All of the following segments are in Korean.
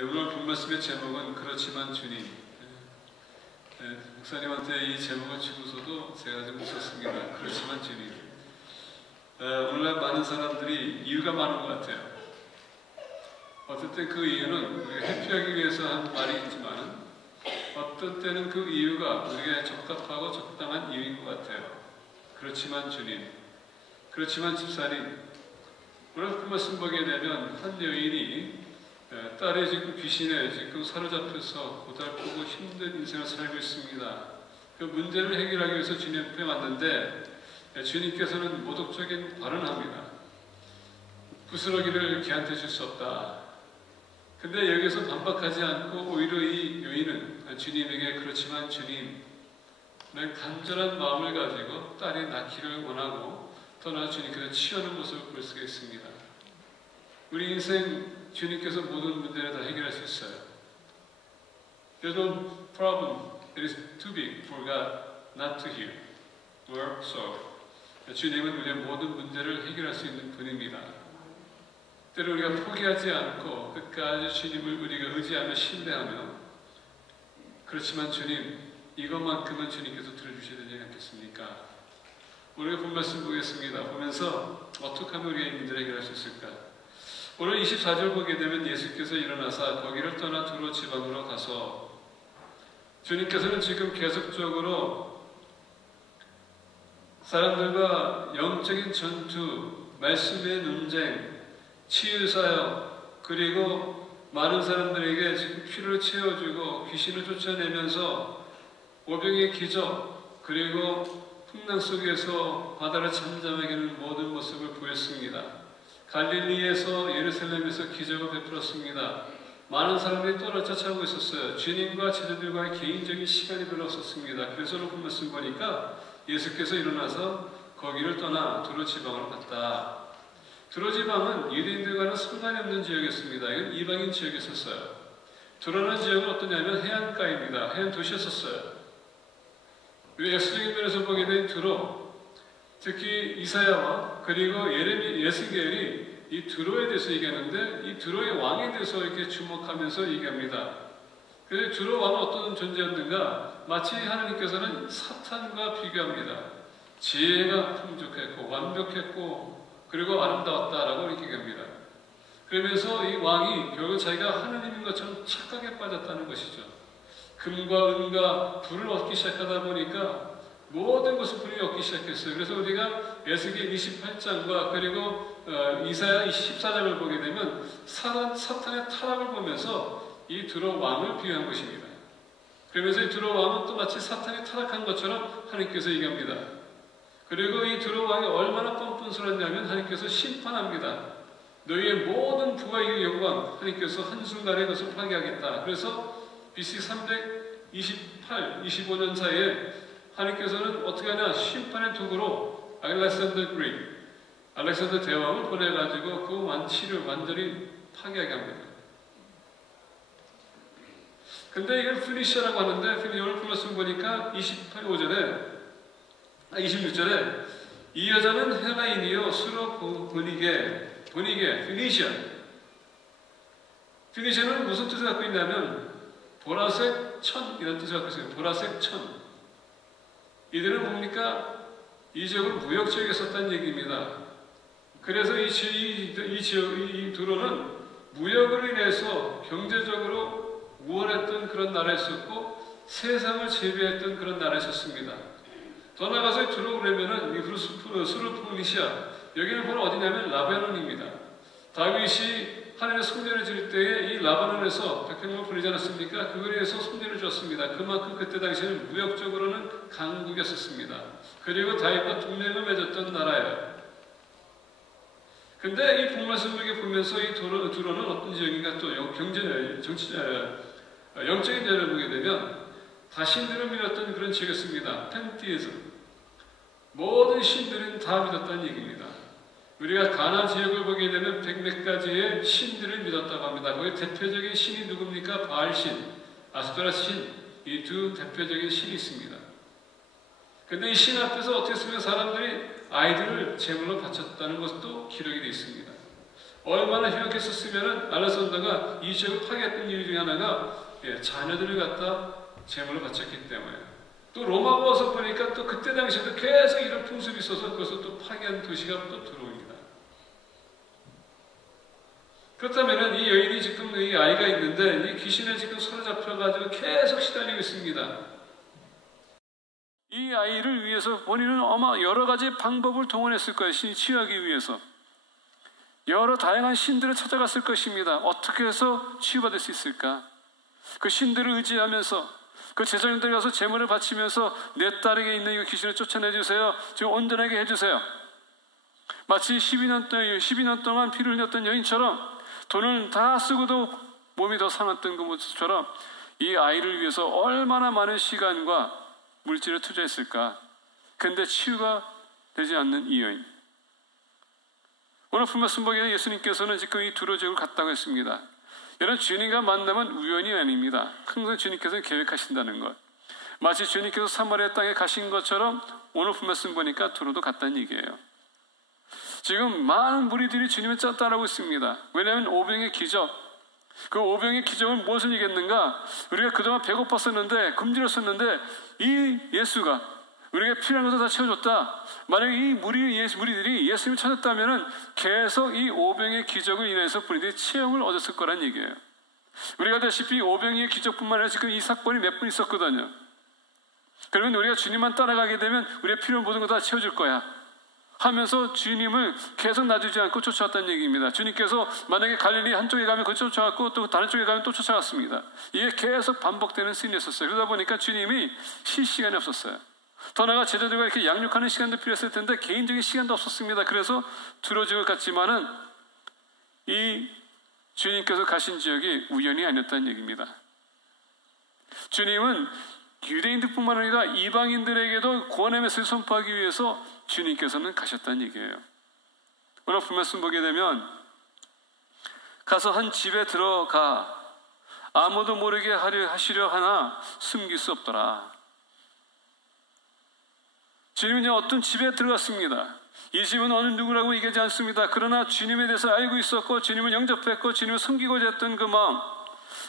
오늘 본 말씀의 제목은 그렇지만 주님. 목사님한테 이 제목을 주고서도 제가 좀 웃었습니다. 그렇지만 주님. 오늘날 많은 사람들이 이유가 많은 것 같아요. 어떨 때 그 이유는 우리가 회피하기 위해서 한 말이 있지만 어떤 때는 그 이유가 우리에게 적합하고 적당한 이유인 것 같아요. 그렇지만 주님. 그렇지만 집사님. 오늘 그 말씀 보게 되면 한 여인이 딸이 지금 귀신에 지금 사로잡혀서 고달프고 힘든 인생을 살고 있습니다. 그 문제를 해결하기 위해서 주님 앞에 왔는데 주님께서는 모독적인 발언을 합니다. 부스러기를 걔한테 줄 수 없다. 근데 여기서 반박하지 않고 오히려 이 여인은 주님에게 그렇지만 주님, 내 간절한 마음을 가지고 딸이 낳기를 원하고 떠나 주님께서 취하는 모습을 볼 수가 있습니다. 우리 인생 주님께서 모든 문제를 다 해결할 수 있어요. There's no problem that is too big for God not to heal or solve. 주님은 우리의 모든 문제를 해결할 수 있는 분입니다. 때로 우리가 포기하지 않고 끝까지 주님을 우리가 의지하며 신뢰하며 그렇지만 주님, 이것만큼은 주님께서 들어주셔야 되지 않겠습니까? 우리가 본 말씀 보겠습니다. 보면서 어떻게 하면 우리가 이 문제를 해결할 수 있을까? 오늘 24절 보게 되면 예수께서 일어나사 거기를 떠나 두로 지방으로 가서 주님께서는 지금 계속적으로 사람들과 영적인 전투, 말씀의 논쟁, 치유사역, 그리고 많은 사람들에게 지금 피를 채워주고 귀신을 쫓아내면서 오병의 기적, 그리고 풍랑 속에서 바다를 잠잠하게 하는 모든 모습을 보였습니다. 갈릴리에서 예루살렘에서 기적을 베풀었습니다. 많은 사람들이 떠나 쫓아오고 있었어요. 주님과 제자들과의 개인적인 시간이 별로 없었습니다. 그래서 높은 말씀 보니까 예수께서 일어나서 거기를 떠나 두로 지방으로 갔다. 두로 지방은 유대인들과는 상관이 없는 지역이었습니다. 이건 이방인 지역이었어요. 두로라는 지역은 어떠냐면 해안가입니다. 해안 도시였었어요. 우리 역사적인 면에서 보게 된 두로, 특히 이사야와 그리고 예수계열이 이 두로에 대해서 얘기하는데 이 두로의 왕에 대해서 이렇게 주목하면서 얘기합니다. 그래서 두로 왕은 어떤 존재였는가? 마치 하나님께서는 사탄과 비교합니다. 지혜가 풍족했고 완벽했고 그리고 아름다웠다라고 이렇게 얘기합니다. 그러면서 이 왕이 결국 자기가 하나님인 것처럼 착각에 빠졌다는 것이죠. 금과 은과 불을 얻기 시작하다 보니까 모든 것을 불이 얻기 시작했어요. 그래서 우리가 에스겔 28장과 그리고 이사야 14장을 보게 되면 사탄의 타락을 보면서 이 두로 왕을 비유한 것입니다. 그러면서 이 두로 왕은 또 마치 사탄이 타락한 것처럼 하나님께서 얘기합니다. 그리고 이 두로 왕이 얼마나 뻔뻔스러웠냐면 하나님께서 심판합니다. 너희의 모든 부와 영광 하나님께서 한순간에 그것을 파괴하겠다. 그래서 BC 328, 25년 사이에 하나님께서는 어떻게 하냐? 심판의 도구로 알렉산더 대왕을 보내가지고 그 완치를 완전히 파괴하게 합니다. 근데 이걸 피니시아라고 하는데, 오늘 말씀 보니까 26절에 이 여자는 헬라인이요 수로 보니게 피니시아. 피니시아는 무슨 뜻을 갖고 있냐면 보라색 천 이런 뜻을 갖고 있어요. 보라색 천. 이들은 뭡니까? 이 지역은 무역 지역에 썼다는 얘기입니다. 그래서 이 두로는 무역으로 인해서 경제적으로 우월했던 그런 나라였었고 세상을 제비했던 그런 나라였었습니다. 더 나아가서 두로 그러면은 이 수르포니시아 여기는 바로 어디냐면 라바논입니다. 다윗이 하나님의 성전을 지을 때에 이 라바논에서 백성을 보내지 않았습니까? 그걸 위해서 성전을 줬습니다. 그만큼 그때 당시에는 무역적으로는 강국이었습니다. 그리고 다윗과 동맹을 맺었던 나라예요. 근데 이 복말씀을 보면서 이 두로는 어떤 지역인가 또 영적인 자를 보게 되면 다신들을 믿었던 그런 지역이었습니다. 펜티에즘. 모든 신들은 다 믿었다는 얘기입니다. 우리가 가나안 지역을 보게 되면 100몇 가지의 신들을 믿었다고 합니다. 거기 대표적인 신이 누굽니까? 바알신, 아스토라 신, 이 두 대표적인 신이 있습니다. 근데 이 신 앞에서 어떻게 했으면 사람들이 아이들을 제물로 바쳤다는 것도 기록이 되어 있습니다. 얼마나 흉악했었으면 알렉산더가 이 지역을 파괴했던 이유 중에 하나가 자녀들을 갖다 제물로 바쳤기 때문에, 또 로마가 와서 보니까 또 그때 당시에도 계속 이런 풍습이 있어서 그것을 또 파괴한 도시가 또 들어옵니다. 그렇다면 이 여인이 지금 이 아이가 있는데 이 귀신에 지금 사로잡혀가지고 계속 시달리고 있습니다. 이 아이를 위해서 본인은 아마 여러 가지 방법을 동원했을 거예요. 치유하기 위해서 여러 다양한 신들을 찾아갔을 것입니다. 어떻게 해서 치유받을 수 있을까? 그 신들을 의지하면서 그 제자님들 가서 제물을 바치면서 내 딸에게 있는 이 귀신을 쫓아내주세요. 지금 온전하게 해주세요. 마치 12년 동안 피를 흘렸던 여인처럼 돈을 다 쓰고도 몸이 더 상했던 그 모습처럼 이 아이를 위해서 얼마나 많은 시간과 물질을 투자했을까? 근데 치유가 되지 않는 이 여인. 오늘 말씀 보기에 예수님께서는 지금 이 두로 지역을 갔다고 했습니다. 여러분, 주님과 만나면 우연이 아닙니다. 항상 주님께서는 계획하신다는 것. 마치 주님께서 사마리아 땅에 가신 것처럼 오늘 말씀 보니까 두로도 갔다는 얘기예요. 지금 많은 무리들이 주님을 따라오고 있습니다. 왜냐하면 오병의 기적, 그 오병의 기적은 무엇을 얘기했는가? 우리가 그동안 배고팠었는데 굶주렸었는데 이 예수가 우리가 필요한 것을 다 채워줬다. 만약에 이 무리들이 예수님을 찾았다면 계속 이 오병의 기적을 인해서 우리들이 체험을 얻었을 거란 얘기예요. 우리가 알다시피 오병의 기적뿐만 아니라 지금 이 사건이 몇 번 있었거든요. 그러면 우리가 주님만 따라가게 되면 우리가 필요한 모든 거 다 채워줄 거야 하면서 주님을 계속 놔주지 않고 쫓아왔다는 얘기입니다. 주님께서 만약에 갈릴리 한쪽에 가면 그 쫓아왔고 또 다른 쪽에 가면 또 쫓아갔습니다. 이게 계속 반복되는 씬이었어요. 그러다 보니까 주님이 쉴 시간이 없었어요. 더 나아가 제자들과 이렇게 양육하는 시간도 필요했을 텐데 개인적인 시간도 없었습니다. 그래서 두로지역을 갔지만은 이 주님께서 가신 지역이 우연이 아니었다는 얘기입니다. 주님은 유대인들뿐만 아니라 이방인들에게도 구원의 메시지를 선포하기 위해서 주님께서는 가셨다는 얘기예요. 오늘 말씀 보게 되면 가서 한 집에 들어가 아무도 모르게 하시려 하나 숨길 수 없더라. 주님은 어떤 집에 들어갔습니다. 이 집은 어느 누구라고 얘기하지 않습니다. 그러나 주님에 대해서 알고 있었고 주님을 영접했고 주님을 섬기고자 했던 그 마음.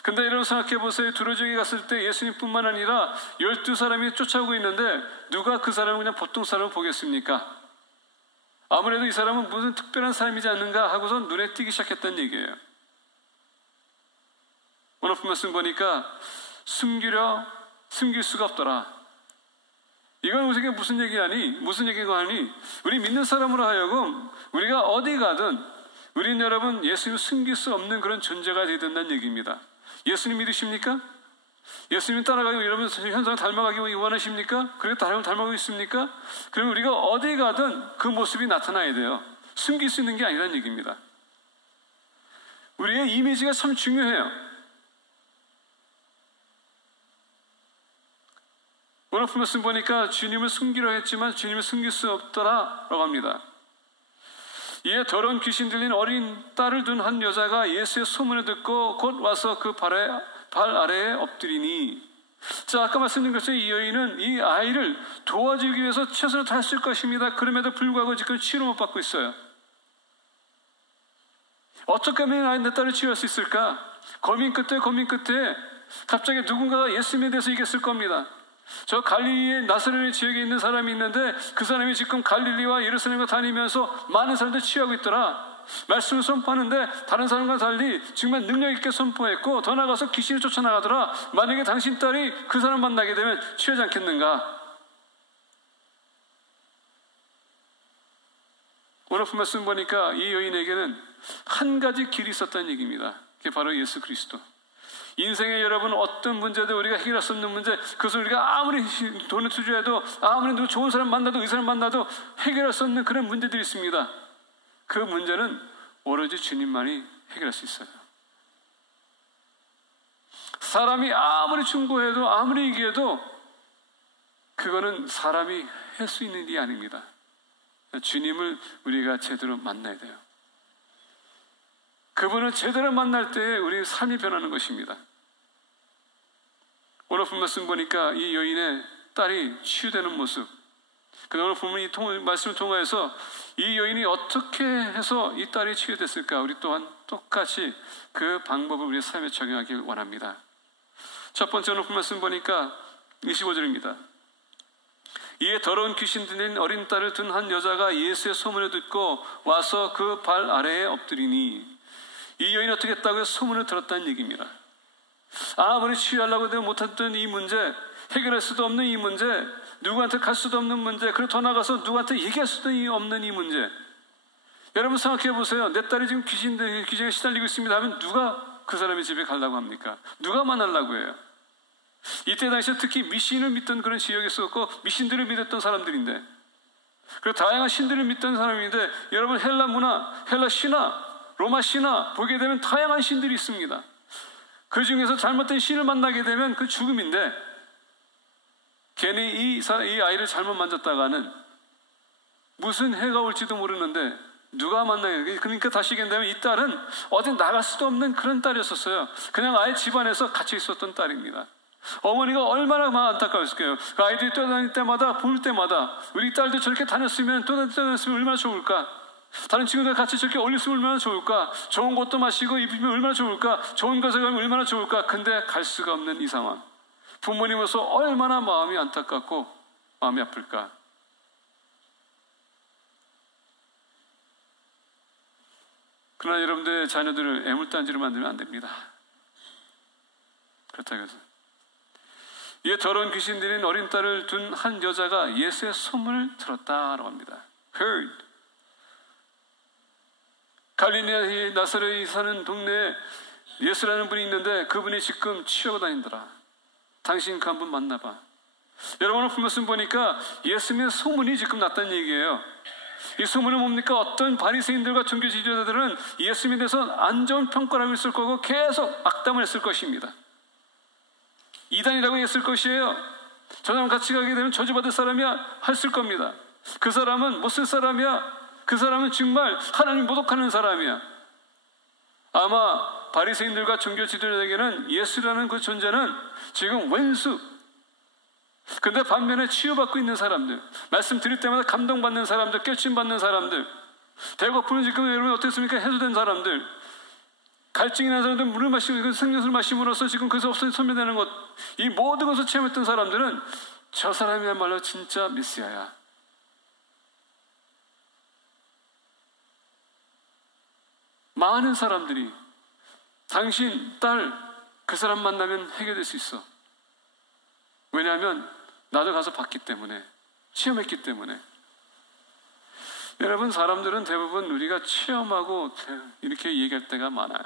근데 여러분 생각해 보세요. 두로 지역에 갔을 때 예수님뿐만 아니라 12사람이 쫓아오고 있는데 누가 그 사람을 그냥 보통 사람을 보겠습니까? 아무래도 이 사람은 무슨 특별한 사람이지 않는가 하고서 눈에 띄기 시작했다는 얘기예요. 오늘 말씀 보니까 숨길 수가 없더라. 이건 우리에게 무슨 얘기가 하니 우리 믿는 사람으로 하여금 우리가 어디 가든 우리는 여러분 예수님을 숨길 수 없는 그런 존재가 되어야 된다는 얘기입니다. 예수님 믿으십니까? 예수님 따라가기 여러분 현상을 닮아가기 원하십니까? 그리고 닮아가고 있습니까? 그러면 우리가 어디 가든 그 모습이 나타나야 돼요. 숨길 수 있는 게 아니라는 얘기입니다. 우리의 이미지가 참 중요해요. 오늘 말씀 보니까 주님을 숨기려 했지만 주님을 숨길 수 없더라라고 합니다. 이에 더러운 귀신 들린 어린 딸을 둔 한 여자가 예수의 소문을 듣고 곧 와서 그 발 아래에 엎드리니. 자, 아까 말씀드린 것처럼 이 여인은 이 아이를 도와주기 위해서 최선을 다했을 것입니다. 그럼에도 불구하고 지금 치료 못 받고 있어요. 어떻게 하면 내 딸을 치유할 수 있을까? 고민 끝에 갑자기 누군가가 예수님에 대해서 얘기했을 겁니다. 저 갈릴리의 나사렛 지역에 있는 사람이 있는데 그 사람이 지금 갈릴리와 예루살렘을 다니면서 많은 사람들 치유하고 있더라. 말씀을 선포하는데 다른 사람과 달리 정말 능력 있게 선포했고 더 나아가서 귀신을 쫓아나가더라. 만약에 당신 딸이 그 사람 만나게 되면 취하지 않겠는가? 오늘 말씀 보니까 이 여인에게는 한 가지 길이 있었다는 얘기입니다. 그게 바로 예수 그리스도. 인생에 여러분 어떤 문제도 우리가 해결할 수 없는 문제, 그것을 우리가 아무리 돈을 투자해도 아무리 좋은 사람 만나도 의사람 만나도 해결할 수 없는 그런 문제들이 있습니다. 그 문제는 오로지 주님만이 해결할 수 있어요. 사람이 아무리 충고해도 아무리 얘기해도 그거는 사람이 할 수 있는 일이 아닙니다. 주님을 우리가 제대로 만나야 돼요. 그분을 제대로 만날 때 우리의 삶이 변하는 것입니다. 오늘 말씀 보니까 이 여인의 딸이 치유되는 모습, 근데 오늘 보면 이 말씀을 통해서 이 여인이 어떻게 해서 이 딸이 치유됐을까? 우리 또한 똑같이 그 방법을 우리의 삶에 적용하길 원합니다. 첫 번째 오늘 말씀 보니까 25절입니다. 이에 더러운 귀신 들린 어린 딸을 둔 한 여자가 예수의 소문을 듣고 와서 그 발 아래에 엎드리니, 이 여인이 어떻게 했다고요? 소문을 들었다는 얘기입니다. 아무리 치유하려고 해도 못했던 이 문제, 해결할 수도 없는 이 문제, 누구한테 갈 수도 없는 문제, 그리고 더 나가서 누구한테 얘기할 수도 없는 이 문제. 여러분 생각해 보세요. 내 딸이 지금 귀신에 시달리고 있습니다 하면 누가 그 사람의 집에 가려고 합니까? 누가 만나려고 해요? 이때 당시에 특히 미신을 믿던 그런 지역에 있었고 미신들을 믿었던 사람들인데, 그리고 다양한 신들을 믿던 사람인데, 여러분 헬라 문화, 헬라 신화, 로마 신화 보게 되면 다양한 신들이 있습니다. 그 중에서 잘못된 신을 만나게 되면 그 죽음인데, 괜히 이 아이를 잘못 만졌다가는 무슨 해가 올지도 모르는데 누가 만나게. 그러니까 다시 얘기한다면 이 딸은 어디 나갈 수도 없는 그런 딸이었었어요. 그냥 아예 집안에서 같이 있었던 딸입니다. 어머니가 얼마나 마음 안타까웠을까요? 그 아이들이 떠다닐 때마다, 볼 때마다 우리 딸도 저렇게 다녔으면, 떠다녔으면 얼마나 좋을까? 다른 친구들 같이 저렇게 어울렸으면 얼마나 좋을까? 좋은 것도 마시고 입으면 얼마나 좋을까? 좋은 곳에 가면 얼마나 좋을까? 근데 갈 수가 없는 이 상황. 부모님으로서 얼마나 마음이 안타깝고 마음이 아플까? 그러나 여러분들의 자녀들을 애물단지로 만들면 안 됩니다. 그렇다고 해서 이에 더러운 귀신 들린 어린 딸을 둔 한 여자가 예수의 소문을 들었다라고 합니다. heard. 갈릴리 나사렛에 사는 동네에 예수라는 분이 있는데 그분이 지금 치유하고 다니더라. 당신 그 한 분 만나봐. 여러분 오늘 말씀 보니까 예수님의 소문이 지금 났다는 얘기예요. 이 소문은 뭡니까? 어떤 바리새인들과 종교 지도자들은 예수님에 대해서 안 좋은 평가를 했을 거고 계속 악담을 했을 것입니다. 이단이라고 했을 것이에요. 저 사람 같이 가게 되면 저주받을 사람이야 했을 겁니다. 그 사람은 못 쓸 사람이야. 그 사람은 정말 하나님 모독하는 사람이야. 아마 바리새인들과 종교 지도자에게는 예수라는 그 존재는 지금 왼수. 근데 반면에 치유받고 있는 사람들, 말씀 드릴 때마다 감동받는 사람들, 깨침받는 사람들, 배고프는 지금 여러분 어떻습니까? 해소된 사람들, 갈증이 난 사람들, 물을 마시고 생명수를 마심으로써 지금 그것이 없어져 소멸되는 것, 이 모든 것을 체험했던 사람들은 저 사람이야말로 진짜 메시아야. 많은 사람들이 당신 딸 그 사람 만나면 해결될 수 있어. 왜냐하면 나도 가서 봤기 때문에, 체험했기 때문에. 여러분 사람들은 대부분 우리가 체험하고 이렇게 얘기할 때가 많아요.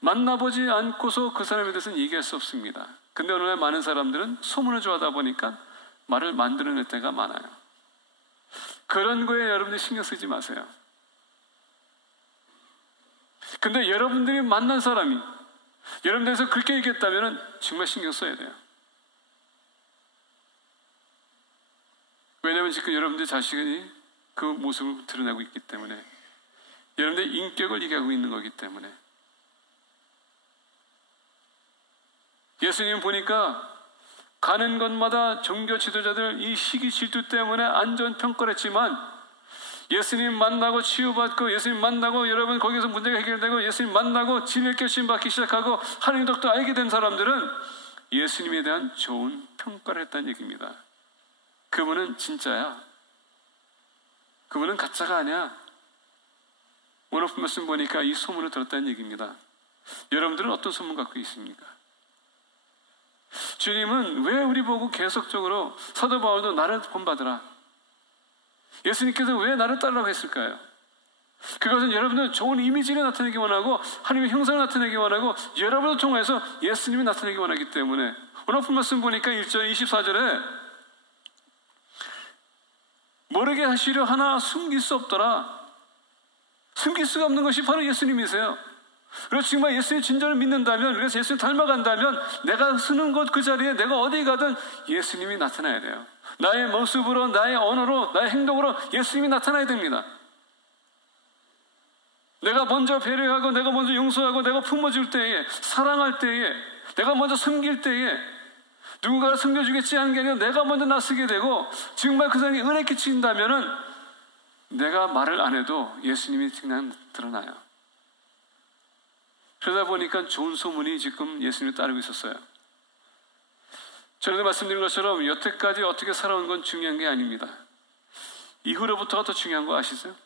만나보지 않고서 그 사람에 대해서는 얘기할 수 없습니다. 근데 오늘날 많은 사람들은 소문을 좋아하다 보니까 말을 만들어낼 때가 많아요. 그런 거에 여러분들이 신경 쓰지 마세요. 근데 여러분들이 만난 사람이 여러분들에서 그렇게 얘기했다면 정말 신경 써야 돼요. 왜냐하면 지금 여러분들 자신이 그 모습을 드러내고 있기 때문에, 여러분들의 인격을 얘기하고 있는 거기 때문에. 예수님 보니까 가는 곳마다 종교 지도자들 이 시기 질투 때문에 안전 평가를 했지만, 예수님 만나고 치유받고, 예수님 만나고 여러분 거기서 문제가 해결되고, 예수님 만나고 진리의 깨우침 받기 시작하고 하나님 덕도 알게 된 사람들은 예수님에 대한 좋은 평가를 했다는 얘기입니다. 그분은 진짜야. 그분은 가짜가 아니야. 오늘 말씀 보니까 이 소문을 들었다는 얘기입니다. 여러분들은 어떤 소문 갖고 있습니까? 주님은 왜 우리 보고 계속적으로 사도 바울도 나를 본받으라, 예수님께서 왜 나를 따르라고 했을까요? 그것은 여러분들 좋은 이미지를 나타내기 원하고 하나님의 형상을 나타내기 원하고 여러분을 통해서 예수님이 나타내기 원하기 때문에. 오늘 말씀 보니까 1절 24절에 모르게 하시려 하나 숨길 수 없더라. 숨길 수가 없는 것이 바로 예수님이세요. 그래서 정말 예수님 진정을 믿는다면, 그래서 예수님 닮아간다면 내가 서는 곳 그 자리에 내가 어디 가든 예수님이 나타나야 돼요. 나의 모습으로, 나의 언어로, 나의 행동으로 예수님이 나타나야 됩니다. 내가 먼저 배려하고, 내가 먼저 용서하고, 내가 품어줄 때에, 사랑할 때에, 내가 먼저 섬길 때에, 누군가를 섬겨주겠지 하는 게 아니라 내가 먼저 나서게 되고, 정말 그 사람이 은혜 끼친다면은 내가 말을 안 해도 예수님이 그냥 드러나요. 그러다 보니까 좋은 소문이 지금 예수님을 따르고 있었어요. 전에도 말씀드린 것처럼 여태까지 어떻게 살아온 건 중요한 게 아닙니다. 이후로부터가 더 중요한 거 아시죠?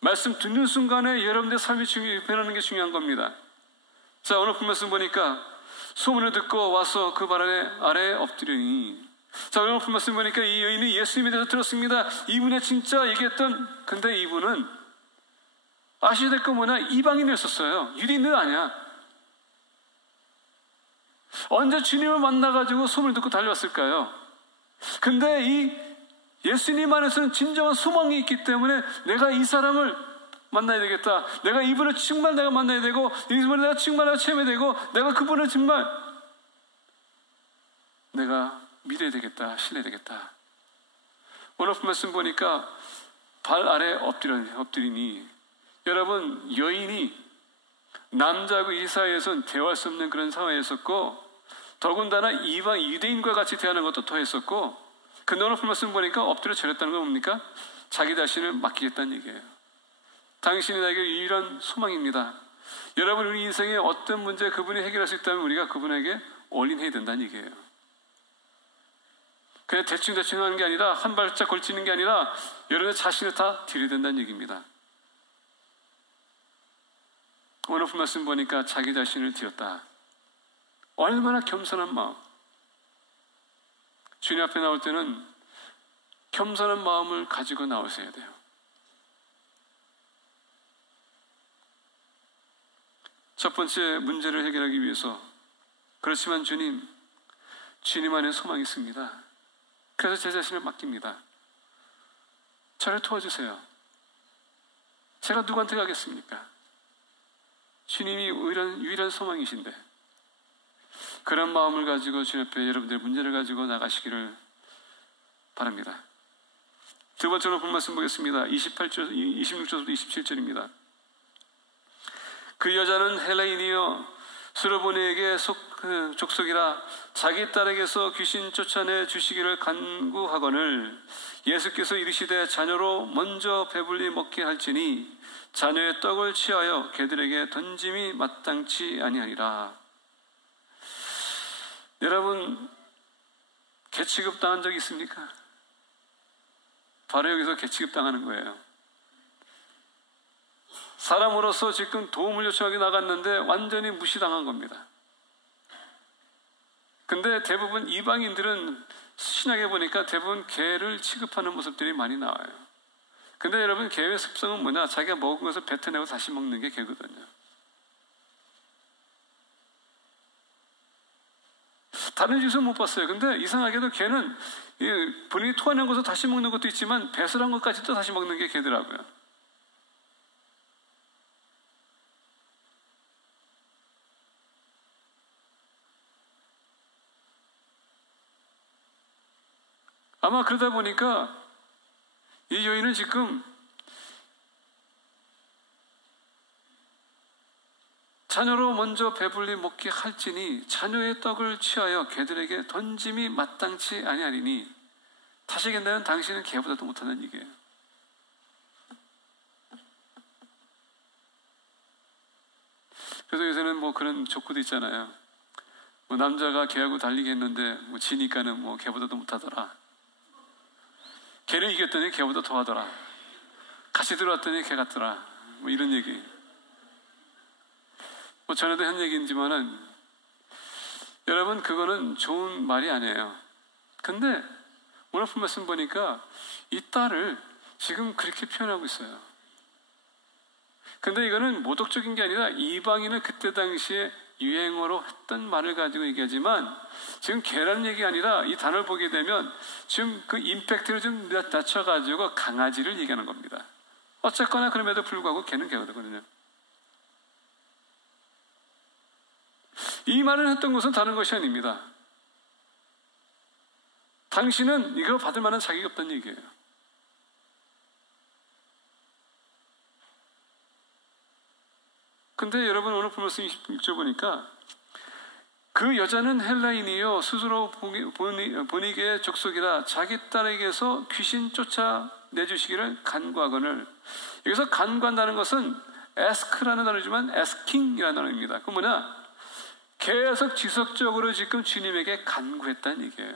말씀 듣는 순간에 여러분들의 삶이 변하는 게 중요한 겁니다. 자, 오늘 본 말씀 보니까 소문을 듣고 와서 그 발 아래에 엎드리니, 자, 오늘 본 말씀 보니까 이 여인이 예수님에 대해서 들었습니다. 이분의 진짜 얘기했던, 근데 이분은 아셔야 될 건 뭐냐? 이방인이었었어요. 유대인은 아니야. 언제 주님을 만나가지고 소문을 듣고 달려왔을까요? 근데 이 예수님 안에서는 진정한 소망이 있기 때문에 내가 이 사람을 만나야 되겠다. 내가 이분을 정말 내가 만나야 되고, 이분을 내가 정말 내가 체험해야 되고, 내가 그분을 정말 내가 믿어야 되겠다. 신뢰야 되겠다. 오늘 말씀 보니까 발 아래 엎드리니, 여러분, 여인이 남자하고 이 사이에서는 대화할 수 없는 그런 상황이었었고, 더군다나 이방 유대인과 같이 대하는 것도 더했었고, 근데 오늘 말씀 보니까 엎드려 절했다는 건 뭡니까? 자기 자신을 맡기겠다는 얘기예요. 당신이 나에게 유일한 소망입니다. 여러분, 우리 인생에 어떤 문제 그분이 해결할 수 있다면 우리가 그분에게 올인해야 된다는 얘기예요. 그냥 대충 하는 게 아니라, 한 발짝 걸치는 게 아니라 여러분의 자신을 다 드려야 된다는 얘기입니다. 오늘 말씀 보니까 자기 자신을 드렸다. 얼마나 겸손한 마음. 주님 앞에 나올 때는 겸손한 마음을 가지고 나오셔야 돼요. 첫 번째 문제를 해결하기 위해서, 그렇지만 주님 안에 소망이 있습니다. 그래서 제 자신을 맡깁니다. 저를 도와주세요. 제가 누구한테 가겠습니까? 주님이 유일한 소망이신데, 그런 마음을 가지고 주님 앞에 여러분들의 문제를 가지고 나가시기를 바랍니다. 두 번째로 본 말씀 보겠습니다. 26절부터 27절입니다. 그 여자는 헬라인이여 수르보니에게 족속이라 자기 딸에게서 귀신 쫓아내 주시기를 간구하거늘, 예수께서 이르시되 자녀로 먼저 배불리 먹게 할지니 자녀의 떡을 취하여 개들에게 던짐이 마땅치 아니하니라. 여러분, 개 취급 당한 적 있습니까? 바로 여기서 개 취급 당하는 거예요. 사람으로서 지금 도움을 요청하게 나갔는데 완전히 무시당한 겁니다. 근데 대부분 이방인들은 신약에 보니까 대부분 개를 취급하는 모습들이 많이 나와요. 근데 여러분, 개의 습성은 뭐냐? 자기가 먹은 것을 뱉어내고 다시 먹는 게 개거든요. 다른 짓은 못 봤어요. 근데 이상하게도 개는 본인이 토해낸 것을 다시 먹는 것도 있지만 배설한 것까지도 다시 먹는 게 개더라고요. 아마 그러다 보니까 이 여인은 지금 자녀로 먼저 배불리 먹게 할지니 자녀의 떡을 취하여 개들에게 던짐이 마땅치 아니하리니, 다시 얘기한다면 당신은 개보다도 못하는 얘기예요. 그래서 요새는 뭐 그런 족구도 있잖아요. 뭐 남자가 개하고 달리기 했는데 뭐 지니까는 뭐 개보다도 못하더라. 개를 이겼더니 개보다 더 하더라. 같이 들어왔더니 개 같더라. 뭐 이런 얘기. 뭐 전에도 한 얘기인지만은, 여러분, 그거는 좋은 말이 아니에요. 근데 오늘 본 말씀 보니까 이 딸을 지금 그렇게 표현하고 있어요. 근데 이거는 모독적인 게 아니라 이방인은 그때 당시에 유행어로 했던 말을 가지고 얘기하지만, 지금 개라는 얘기가 아니라 이 단어를 보게 되면 지금 그 임팩트를 좀 낮춰가지고 강아지를 얘기하는 겁니다. 어쨌거나 그럼에도 불구하고 개는 개거든요. 이 말을 했던 것은 다른 것이 아닙니다. 당신은 이거 받을 만한 자격이 없다는 얘기예요. 근데 여러분, 오늘 말씀 26절 보니까 그 여자는 헬라인이요 스스로 보니게의 족속이라 자기 딸에게서 귀신 쫓아내주시기를 간구하거늘. 여기서 간구한다는 것은 ask라는 단어지만 asking이라는 단어입니다. 그 뭐냐? 계속 지속적으로 지금 주님에게 간구했다는 얘기예요.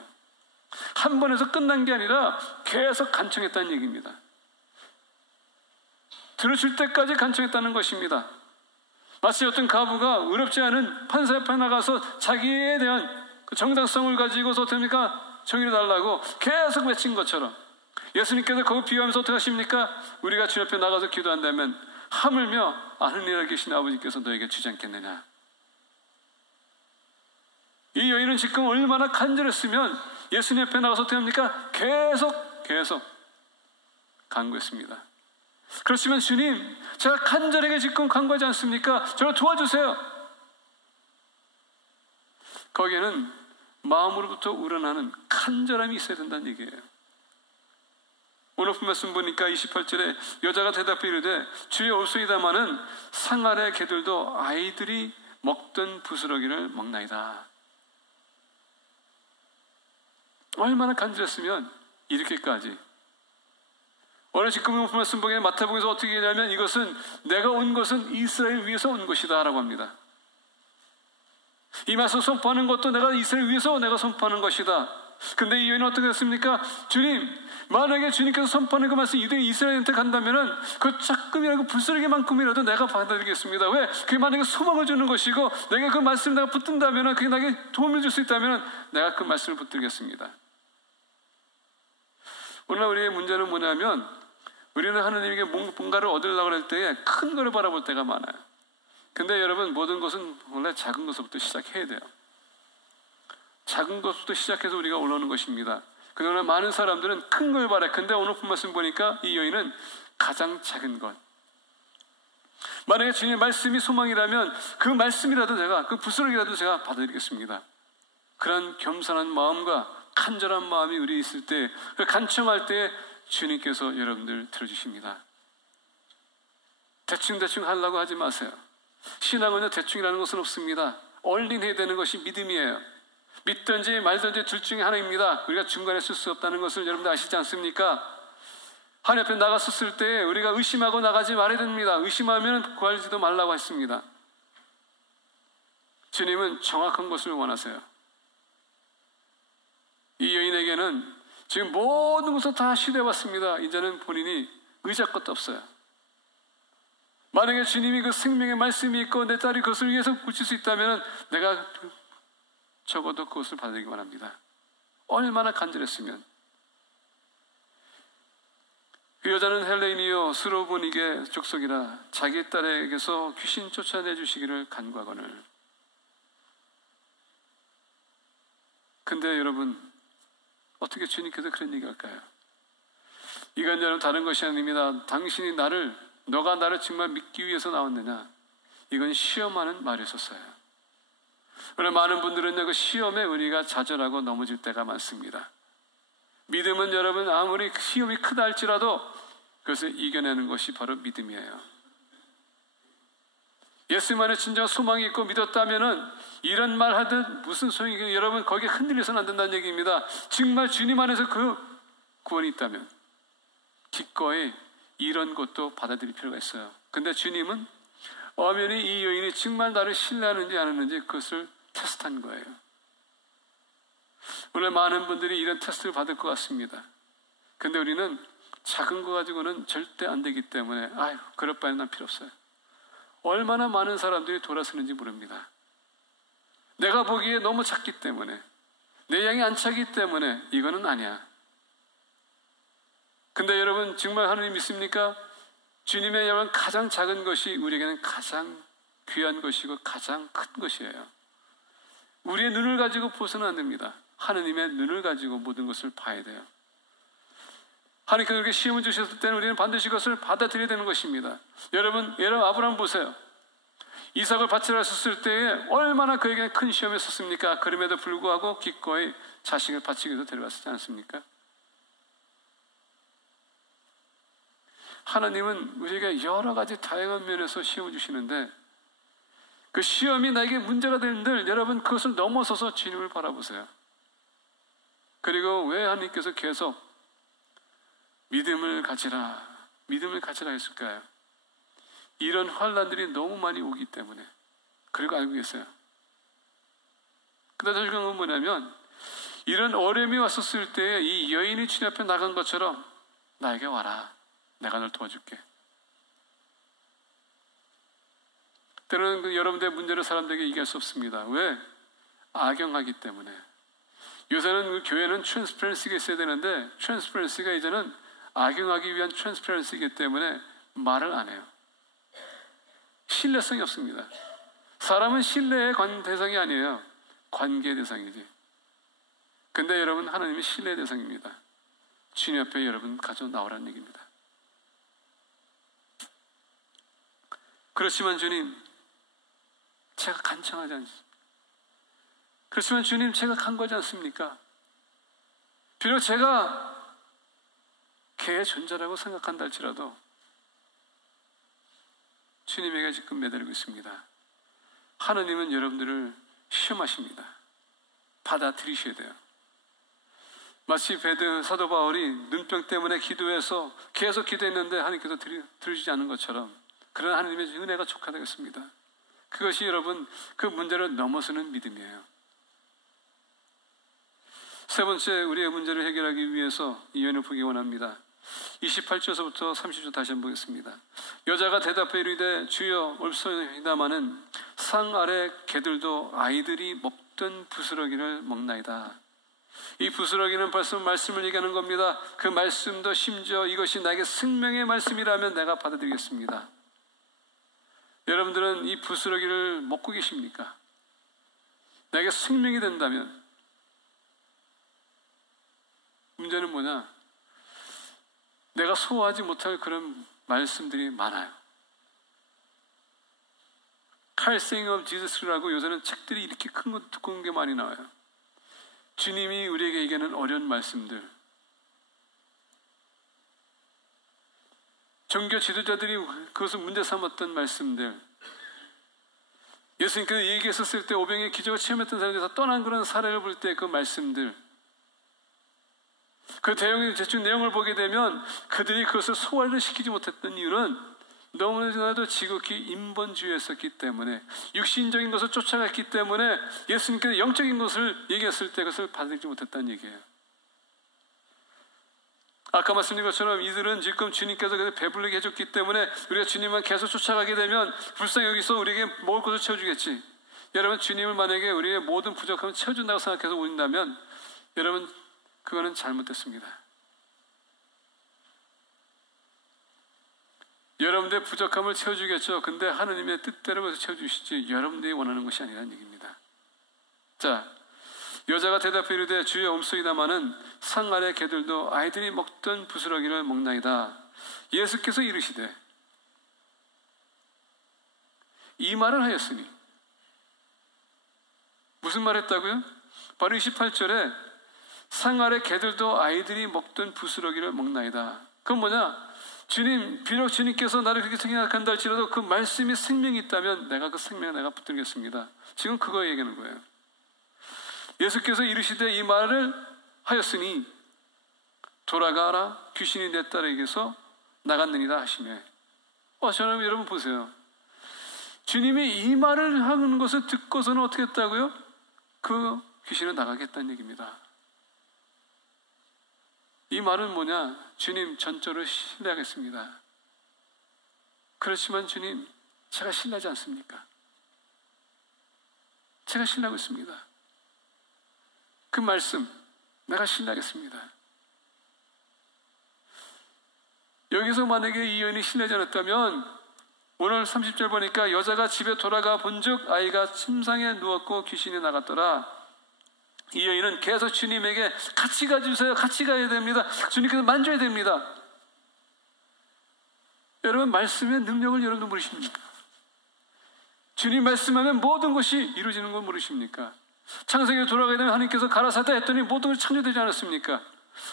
한 번에서 끝난 게 아니라 계속 간청했다는 얘기입니다. 들어줄 때까지 간청했다는 것입니다. 마치 어떤 가부가 의롭지 않은 판사 앞에 나가서 자기에 대한 그 정당성을 가지고서 어떻습니까? 정의를 달라고 계속 외친 것처럼 예수님께서 거기 비유하면서 어떻게 하십니까? 우리가 주님 앞에 나가서 기도한다면 하물며 하늘에 계신 아버지께서 너에게 주지 않겠느냐. 이 여인은 지금 얼마나 간절했으면 예수님 앞에 나가서 어떻게 합니까? 계속 간구했습니다. 그렇지만 주님, 제가 간절하게 지금 간구하지 않습니까? 저를 도와주세요. 거기에는 마음으로부터 우러나는 간절함이 있어야 된다는 얘기예요. 오늘 말씀 보니까 28절에 여자가 대답해 이르되 주여 올소이다마는 상 아래 개들도 아이들이 먹던 부스러기를 먹나이다. 얼마나 간절했으면 이렇게까지. 오늘 지금 말씀 보기에 마태복음에서 어떻게 얘기하냐면 이것은 내가 온 것은 이스라엘 위해서 온 것이다 라고 합니다. 이 말씀 선포하는 것도 내가 이스라엘 위해서 내가 선포하는 것이다. 근데 이 여인은 어떻게 했습니까? 주님, 만약에 주님께서 선포하는 그 말씀이 이들이 이스라엘한테 간다면은 그 조금이라도 불쓰레기만큼이라도 내가 받아들이겠습니다. 왜? 그게 만약에 소망을 주는 것이고 내가 그 말씀을 내가 붙든다면은 그게 나에게 도움을 줄 수 있다면은 내가 그 말씀을 붙들겠습니다. 오늘 우리의 문제는 뭐냐면 우리는 하나님에게 뭔가를 얻으려고 할 때에 큰 거를 바라볼 때가 많아요. 근데 여러분, 모든 것은 원래 작은 것부터 시작해야 돼요. 작은 것부터 시작해서 우리가 올라오는 것입니다. 그러나 많은 사람들은 큰 걸 바래. 근데 오늘 본 말씀 보니까 이 여인은 가장 작은 것. 만약에 주님의 말씀이 소망이라면 그 말씀이라도 제가, 그 부스러기라도 제가 받아드리겠습니다. 그런 겸손한 마음과 간절한 마음이 우리 있을 때, 그 간청할 때 주님께서 여러분들 들어주십니다. 대충 하려고 하지 마세요. 신앙은요, 대충이라는 것은 없습니다. 올인해야 되는 것이 믿음이에요. 믿든지 말든지 둘 중에 하나입니다. 우리가 중간에 쓸 수 없다는 것을 여러분들 아시지 않습니까? 하나님 앞에 나갔었을 때 우리가 의심하고 나가지 말아야 됩니다. 의심하면 구하지도 말라고 했습니다. 주님은 정확한 것을 원하세요. 이 여인에게는 지금 모든 것을 다 시도해봤습니다. 이제는 본인이 의지할 것도 없어요. 만약에 주님이 그 생명의 말씀이 있고 내 딸이 그것을 위해서 고칠 수 있다면 내가 적어도 그것을 받아들이기 바랍니다. 얼마나 간절했으면. 그 여자는 헬레인이요 스로보니게 족속이라 자기 딸에게서 귀신 쫓아내주시기를 간구하거늘. 근데 여러분, 어떻게 주님께서 그런 얘기할까요? 이건 여러분 다른 것이 아닙니다. 당신이 너가 나를 정말 믿기 위해서 나왔느냐? 이건 시험하는 말이었어요. 오늘 많은 분들은 그 시험에 우리가 좌절하고 넘어질 때가 많습니다. 믿음은 여러분 아무리 시험이 크다 할지라도 그것을 이겨내는 것이 바로 믿음이에요. 예수만의 진정 소망이 있고 믿었다면은 이런 말 하든 무슨 소용이, 여러분 거기에 흔들려서는 안 된다는 얘기입니다. 정말 주님 안에서 그 구원이 있다면 기꺼이 이런 것도 받아들일 필요가 있어요. 근데 주님은 엄연히 이 여인이 정말 나를 신뢰하는지 안 하는지 그것을 테스트한 거예요. 오늘 많은 분들이 이런 테스트를 받을 것 같습니다. 근데 우리는 작은 거 가지고는 절대 안 되기 때문에 아유, 그럴 바에는 난 필요 없어요. 얼마나 많은 사람들이 돌아서는지 모릅니다. 내가 보기에 너무 작기 때문에, 내 양이 안 차기 때문에 이거는 아니야. 근데 여러분 정말 하나님 믿습니까? 주님의 여러분 가장 작은 것이 우리에게는 가장 귀한 것이고 가장 큰 것이에요. 우리의 눈을 가지고 보서는 안 됩니다. 하나님의 눈을 가지고 모든 것을 봐야 돼요. 하나님께서 우리에게 시험을 주셨을 때는 우리는 반드시 그것을 받아들여야 되는 것입니다. 여러분 아브라함 보세요. 이삭을 바치라 했을 때에 얼마나 그에게는 큰 시험이었습니까? 그럼에도 불구하고 기꺼이 자식을 바치기 위해서 데려왔지 않습니까? 하나님은 우리에게 여러 가지 다양한 면에서 시험을 주시는데 그 시험이 나에게 문제가 되는들 여러분 그것을 넘어서서 주님을 바라보세요. 그리고 왜 하나님께서 계속 믿음을 가지라 했을까요? 이런 환난들이 너무 많이 오기 때문에. 그리고 알고 계세요. 근데 더 중요한 건 뭐냐면 이런 어려움이 왔었을 때 이 여인이 주님 앞에 나간 것처럼 나에게 와라. 내가 널 도와줄게. 때로는 여러분들의 문제를 사람들에게 얘기할 수 없습니다. 왜? 악용하기 때문에. 요새는 교회는 트랜스퍼런시가 있어야 되는데 트랜스퍼런시가 이제는 악용하기 위한 트랜스퍼런시이기 때문에 말을 안 해요. 신뢰성이 없습니다. 사람은 신뢰의 대상이 아니에요. 관계의 대상이지. 근데 여러분 하나님이 신뢰의 대상입니다. 주님 앞에 여러분 가져 나오라는 얘기입니다. 그렇지만 주님, 제가 간청하지 않습니까? 그렇지만 주님, 제가 간과하지 않습니까? 비록 제가 개의 존재라고 생각한다 할지라도 주님에게 지금 매달리고 있습니다. 하나님은 여러분들을 시험하십니다. 받아들이셔야 돼요. 마치 사도 바울이 눈병 때문에 기도해서 계속 기도했는데 하나님께서 들으시지 않은 것처럼 그런 하나님의 은혜가 촉하되겠습니다. 그것이 여러분 그 문제를 넘어서는 믿음이에요. 세 번째, 우리의 문제를 해결하기 위해서 이 연을 보기 원합니다. 28절에서부터 30절 다시 한번 보겠습니다. 여자가 대답해 이르되 주여 옳소이다마는 상 아래 개들도 아이들이 먹던 부스러기를 먹나이다. 이 부스러기는 벌써 말씀을 얘기하는 겁니다. 그 말씀도 심지어 이것이 나에게 생명의 말씀이라면 내가 받아들이겠습니다. 여러분들은 이 부스러기를 먹고 계십니까? 나에게 생명이 된다면 문제는 뭐냐? 내가 소화하지 못할 그런 말씀들이 많아요. 칼세잉 오브 지저스라고 요새는 책들이 이렇게 큰 거 두꺼운 게 많이 나와요. 주님이 우리에게 얘기하는 어려운 말씀들, 종교 지도자들이 그것을 문제 삼았던 말씀들, 예수님께서 얘기했었을 때 오병의 기적을 체험했던 사람들에서 떠난 그런 사례를 볼 때 그 말씀들, 그 대충 내용을 보게 되면 그들이 그것을 소화를 시키지 못했던 이유는 너무나도 지극히 인본주의였었기 때문에, 육신적인 것을 쫓아갔기 때문에 예수님께서 영적인 것을 얘기했을 때 그것을 받아들이지 못했다는 얘기예요. 아까 말씀드린 것처럼 이들은 지금 주님께서 배부르게 해줬기 때문에 우리가 주님만 계속 쫓아가게 되면 불쌍히 여기서 우리에게 먹을 것을 채워주겠지. 여러분, 주님을 만약에 우리의 모든 부족함을 채워준다고 생각해서 오신다면 여러분 그거는 잘못됐습니다. 여러분들의 부족함을 채워주겠죠. 근데 하나님의 뜻대로 그것을 채워주시지 여러분들이 원하는 것이 아니라는 얘기입니다. 자, 여자가 대답해 이르되 주여 옴소이다마는 상 아래 개들도 아이들이 먹던 부스러기를 먹나이다. 예수께서 이르시되 이 말을 하였으니, 무슨 말 했다고요? 바로 28절에 상 아래 개들도 아이들이 먹던 부스러기를 먹나이다. 그건 뭐냐? 주님, 비록 주님께서 나를 그렇게 생각한다 할지라도 그 말씀이 생명이 있다면 내가 그 생명에 내가 붙들겠습니다. 지금 그거 얘기하는 거예요. 예수께서 이르시되 이 말을 하였으니 돌아가라, 귀신이 내 딸에게서 나갔느니라 하시며. 저는 여러분 보세요. 주님이 이 말을 하는 것을 듣고서는 어떻게 했다고요? 그 귀신은 나가겠다는 얘기입니다. 이 말은 뭐냐? 주님, 전적으로 신뢰하겠습니다. 그렇지만 주님, 제가 신뢰하지 않습니까? 제가 신뢰하고 있습니다. 그 말씀 내가 신뢰하겠습니다. 여기서 만약에 이 여인이 신뢰하지 않았다면 오늘 30절 보니까 여자가 집에 돌아가 본즉 아이가 침상에 누웠고 귀신이 나갔더라. 이 여인은 계속 주님에게 같이 가주세요, 같이 가야 됩니다, 주님께서 만져야 됩니다. 여러분, 말씀의 능력을 여러분도 모르십니까? 주님 말씀하면 모든 것이 이루어지는 걸 모르십니까? 창세기에 돌아가야 되면 하나님께서 가라사대 했더니 모든 것이 창조되지 않았습니까?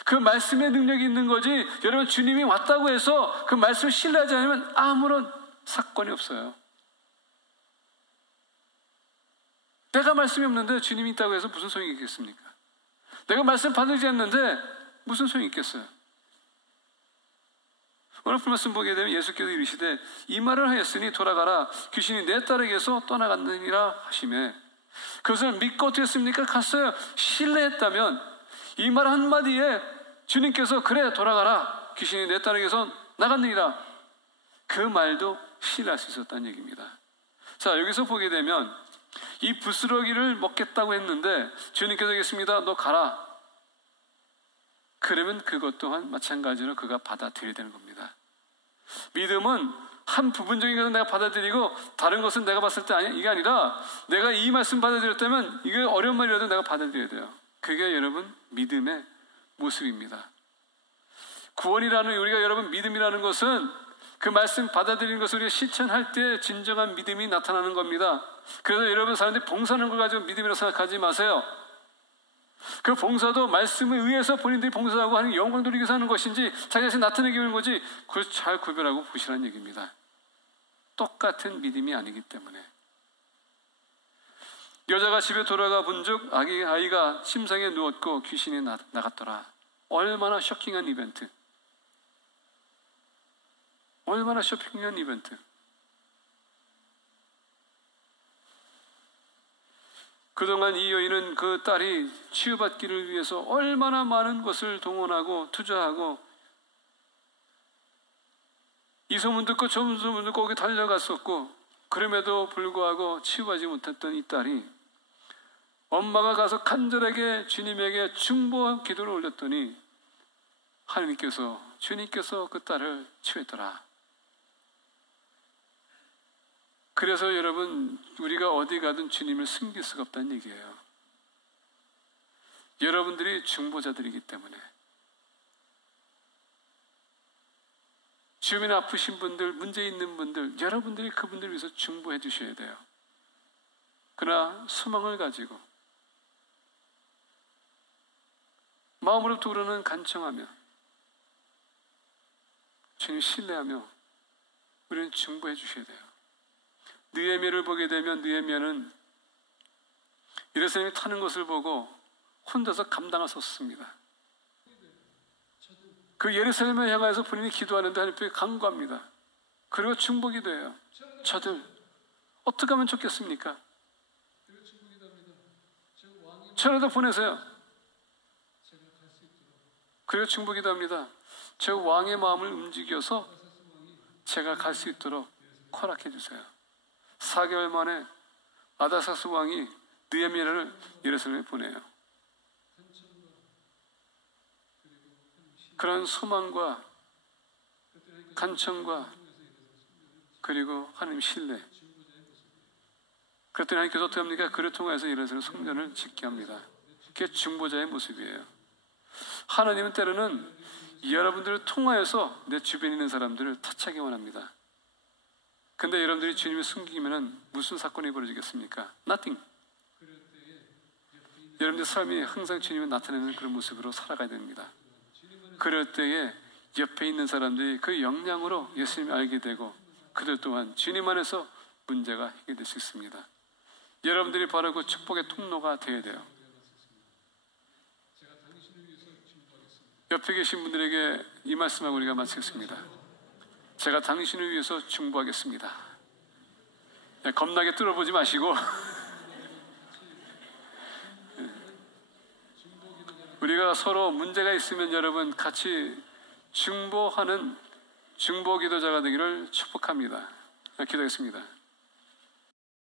그 말씀의 능력이 있는 거지. 여러분, 주님이 왔다고 해서 그 말씀을 신뢰하지 않으면 아무런 사건이 없어요. 내가 말씀이 없는데 주님이 있다고 해서 무슨 소용이 있겠습니까? 내가 말씀 받지 않는데 무슨 소용이 있겠어요? 오늘 말씀 보게 되면 예수께서 이르시되 이 말을 하였으니 돌아가라 귀신이 내 딸에게서 떠나갔느니라 하시매, 그것을 믿고 어떻게 했습니까? 갔어요. 신뢰했다면 이 말 한마디에 주님께서 그래 돌아가라 귀신이 내 딸에게서 나갔느니라, 그 말도 신뢰할 수 있었다는 얘기입니다. 자, 여기서 보게 되면 이 부스러기를 먹겠다고 했는데 주님께서 하겠습니다. 너 가라. 그러면 그것 또한 마찬가지로 그가 받아들여야 되는 겁니다. 믿음은 한 부분적인 것은 내가 받아들이고 다른 것은 내가 봤을 때 아니야, 이게 아니라 내가 이 말씀 받아들였다면 이게 어려운 말이라도 내가 받아들여야 돼요. 그게 여러분 믿음의 모습입니다. 구원이라는, 우리가 여러분 믿음이라는 것은 그 말씀 받아들이는 것을 우리가 실천할 때 진정한 믿음이 나타나는 겁니다. 그래서 여러분 사람들이 봉사하는 걸 가지고 믿음이라고 생각하지 마세요. 그 봉사도 말씀에 의해서 본인들이 봉사하고 하는 영광 돌리기 위해서 하는 것인지 자기 자신 나타내기 위한 거지, 그걸 잘 구별하고 보시라는 얘기입니다. 똑같은 믿음이 아니기 때문에. 여자가 집에 돌아가 본즉 아이가 침상에 누웠고 귀신이 나갔더라. 얼마나 쇼킹한 이벤트. 얼마나 쇼킹한 이벤트. 그동안 이 여인은 그 딸이 치유받기를 위해서 얼마나 많은 것을 동원하고 투자하고, 이 소문 듣고 저 소문 듣고 거기 달려갔었고, 그럼에도 불구하고 치유하지 못했던 이 딸이 엄마가 가서 간절하게 주님에게 중보 기도를 올렸더니 주님께서 그 딸을 치유했더라. 그래서 여러분, 우리가 어디 가든 주님을 숨길 수가 없다는 얘기예요. 여러분들이 중보자들이기 때문에. 주변에 아프신 분들, 문제 있는 분들, 여러분들이 그분들을 위해서 중보해 주셔야 돼요. 그러나 소망을 가지고 마음으로부터 우러는 간청하며 주님 신뢰하며 우리는 중보해 주셔야 돼요. 느헤미야를 보게 되면 느헤미야는 예루살렘이 타는 것을 보고 혼자서 감당할 수 없습니다. 그 예루살렘을 향해서 본인이 기도하는데 하나님께 간구합니다. 그리고 중보기도해요. 저들 어떻게 하면 좋겠습니까? 저라도 보내세요. 그리고 중보기도합니다. 저 왕의 마음을 움직여서 제가 갈 수 있도록 허락해 주세요. 4개월 만에 아다사스 왕이 느헤미야를 예루살렘에 보내요. 그런 소망과 간청과 그리고 하나님 신뢰. 그랬더니 하나님께서 어떻게 합니까? 그를 통해서 예루살렘 성전을 짓게 합니다. 그게 중보자의 모습이에요. 하나님은 때로는 여러분들을 통하여서 내 주변에 있는 사람들을 타치하기 원합니다. 근데 여러분들이 주님을 숨기면 무슨 사건이 벌어지겠습니까? Nothing. 여러분들 삶이 항상 주님을 나타내는 그런 모습으로 살아가야 됩니다. 그럴 때에 옆에 있는 사람들이 그 역량으로 예수님을 알게 되고 그들 또한 주님 안에서 문제가 해결될 수 있습니다. 여러분들이 바로 그 축복의 통로가 되어야 돼요. 옆에 계신 분들에게 이 말씀하고 우리가 마치겠습니다. 제가 당신을 위해서 중보하겠습니다. 겁나게 뚫어보지 마시고 우리가 서로 문제가 있으면 여러분 같이 중보하는 중보 기도자가 되기를 축복합니다. 기도하겠습니다.